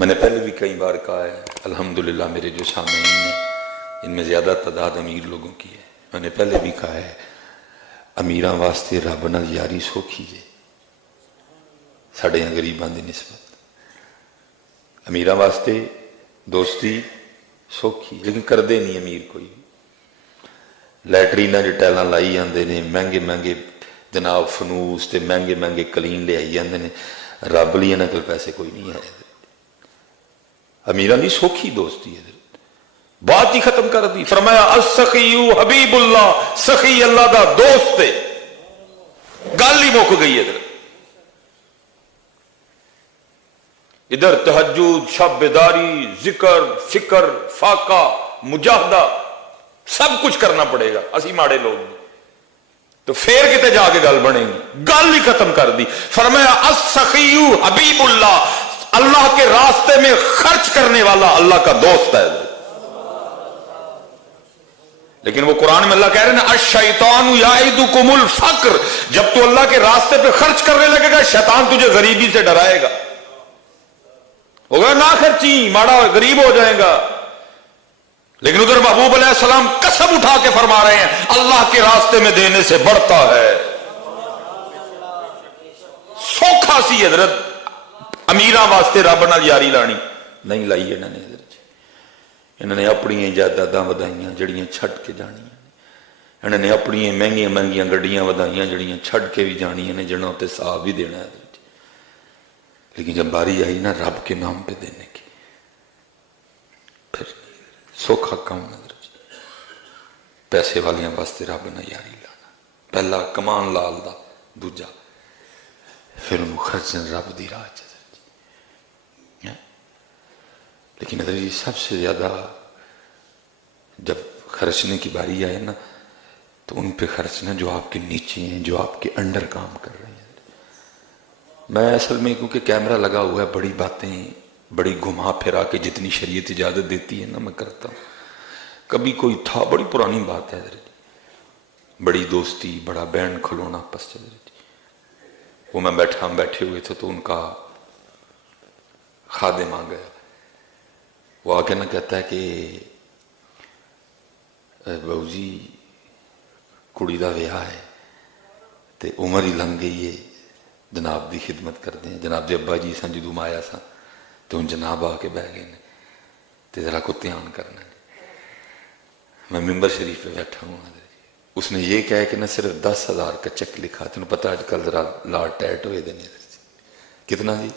میں نے پہلے بھی کئی بار کہا ہے، الحمدللہ میرے جو سامعین ہیں ان میں زیادہ تعداد امیر لوگوں کی ہے. میں نے پہلے بھی کہا ہے امیراں واسطے رب نال یاری سوکھی ہے، ساڈے غریباں دی نسبت. امیراں واسطے دوستی سوکھی لیکن کردے نہیں امیر کوئی. لیٹریناں جو ٹائلاں لائی جاندے نے، مہنگے مہنگے جناب فنوس تے مہنگے مہنگے کلین لے آئی جاندے نے، رب لیے نہ کوئی پیسے کوئی نہیں ہے. امیراں دی سوکھی دوستی ہے، بات ہی ختم کر دی. فرمایا السخی حبیب اللہ، سخی اللہ دا دوست ہے، گل ہی مک گئی. ادھر تہجد، شب بیداری، ذکر، فکر، فاقہ، مجاہدہ سب کچھ کرنا پڑے گا. اسی ماڑے لوگ تو پھر کتے جا کے گل بنے گی. گل ہی ختم کر دی. فرمایا السخی حبیب اللہ، اللہ کے راستے میں خرچ کرنے والا اللہ کا دوست ہے. لیکن وہ قرآن میں اللہ کہہ رہے ہیں الشیطان یعدکم الفقر، جب تو اللہ کے راستے پہ خرچ کرنے لگے گا شیطان تجھے غریبی سے ڈرائے گا. ہوگا نہ خرچی، ماڑا غریب ہو جائے گا. لیکن ادھر محبوب علیہ السلام قسم اٹھا کے فرما رہے ہیں اللہ کے راستے میں دینے سے بڑھتا ہے. سوکھا سی حضرت امیراں واسطے رب نال یاری لانی نہیں لائی. انہوں نے اپنی جائیداداں ودائیاں جڑیاں چھڈ کے جانیاں، انہوں نے اپنی مہنگیاں مہنگیاں گڈیاں ودائیاں جڑیاں چھڈ کے بھی جانیاں نے، جنہوں تے صاحب بھی دینا ہے. لیکن جب باری آئی نا رب کے نام پہ دینے کی، پھر سوکھا کام نظر پیسے والیاں واسطے رب نہ یاری لانا. پہلا کمان لال دا، دوجا پھر انہوں خرچن رب دی راہ چ. لیکن ادھر یہ سب سے زیادہ جب خرچنے کی باری آئے نا تو ان پہ خرچنا جو آپ کے نیچے ہیں، جو آپ کے انڈر کام کر رہے ہیں. میں اصل میں کیونکہ کیمرہ لگا ہوا ہے بڑی باتیں بڑی گھما پھرا کے جتنی شریعت اجازت دیتی ہے نا میں کرتا ہوں. کبھی کوئی تھا، بڑی پرانی بات ہے ادھر، بڑی دوستی، بڑا بینڈ کھلونا آپس سے. وہ میں بیٹھے ہوئے تھے تو ان کا خادم آ گیا. وہ آ کے نہ کہتا ہے کہ بہو جی کڑی دا ویاہ ہے تے عمر ہی لنگ گئی ہے، جناب دی خدمت کر دیں. جناب دے ابا جی سن جدوں آیا سا تو ان جناب آ کے بہ گئے تے ذرا کو دھیان کرنا. میں ممبر شریف پہ بیٹھا ہوں. اس نے یہ کہا کہ نہ صرف 10,000 کا چیک لکھا. تمہیں پتہ آج کل ذرا لاڑ ٹیٹ ہوئے دینے. کتنا جی؟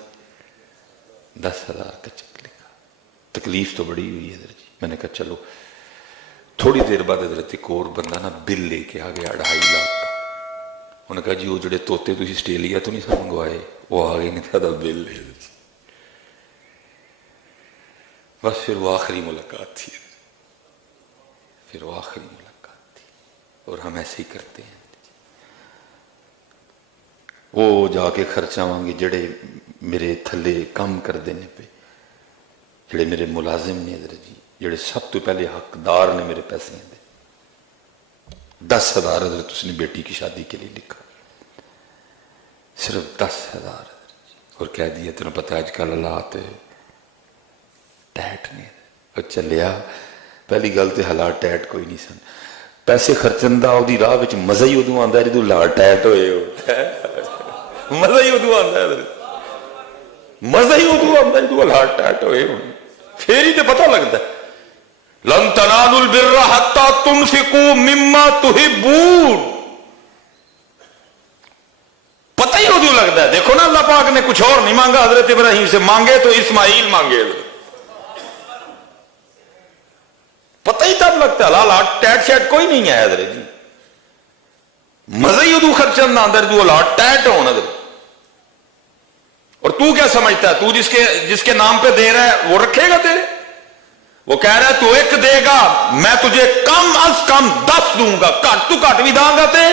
10,000 کا چیک لکھا. تکلیف تو بڑی ہوئی ہے حضرت جی. میں نے کہا چلو. تھوڑی دیر بعد حضرت ایک اور بندہ نا بل لے کے آ گیا 2.5 لاکھ کا. انہوں نے کہا جی وہ جڑے توتے تھی آسٹریلیا تو نہیں سا منگوائے وہ آ گئے نہیں تھا بل لے. بس پھر وہ آخری ملاقات تھی، پھر وہ آخری ملاقات تھی. اور ہم ایسے ہی کرتے ہیں. وہ جا کے خرچاواں گے جڑے میرے تھلے کم کر دینے پہ، جڑے میرے ملازم نے حضرت جی، جڑے سب تو پہلے حقدار نے میرے پیسے دے. 10,000 حضرت اس نے بیٹی کی شادی کے لیے لکھا، صرف 10,000 اور کہہ دیا تمہیں پتہ آج کل حالات ٹیٹ نے. اور چلیا پہلی گل تو حالات ٹیٹ کوئی نہیں سن. پیسے خرچن دا وہ راہ وچ مزہ ہی ادو آتا ہے جدو حالات ٹیٹ ہوئے ہو. مزہ ہی ادو آتا ہے، مزہ ہی ادو آتا ہے جدو حالات ٹیٹ ہوئے ہو. پھر ہی تو پتہ لگتا ہے لن تنالوا البر حتى تنفقوا مما تحبون. پتہ ہی ادو لگتا ہے. دیکھو نا اللہ پاک نے کچھ اور نہیں مانگا حضرت ابراہیم سے، مانگے تو اسماعیل مانگے. پتہ ہی تب لگتا ہے حالات ٹیٹ شیٹ کوئی نہیں ہے حضرت جی. مزہ ہی ادو خرچن دا اندر جو حالات ٹیٹ ہونا. اور تو کیا سمجھتا ہے تو جس کے نام پہ دے رہا ہے وہ رکھے گا تیرے؟ وہ کہہ رہا ہے تو 1 دے گا میں تجھے کم از کم 10 دوں گا. کٹ تو کٹ بھی داں گا تے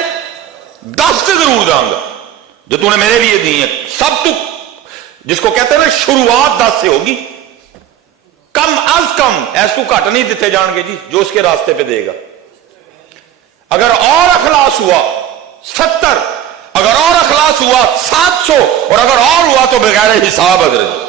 10 سے ضرور داں گا جو تو نے میرے لیے دی ہے. سب تو جس کو کہتے ہیں نا شروعات 10 سے ہوگی. کم از کم ایسو کٹ نہیں دیتے جان گے جی جو اس کے راستے پہ دے گا. اگر اور اخلاص ہوا 70، اگر اور اخلاص ہوا 700، اور اگر اور ہوا تو بغیر حساب. حضرت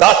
10,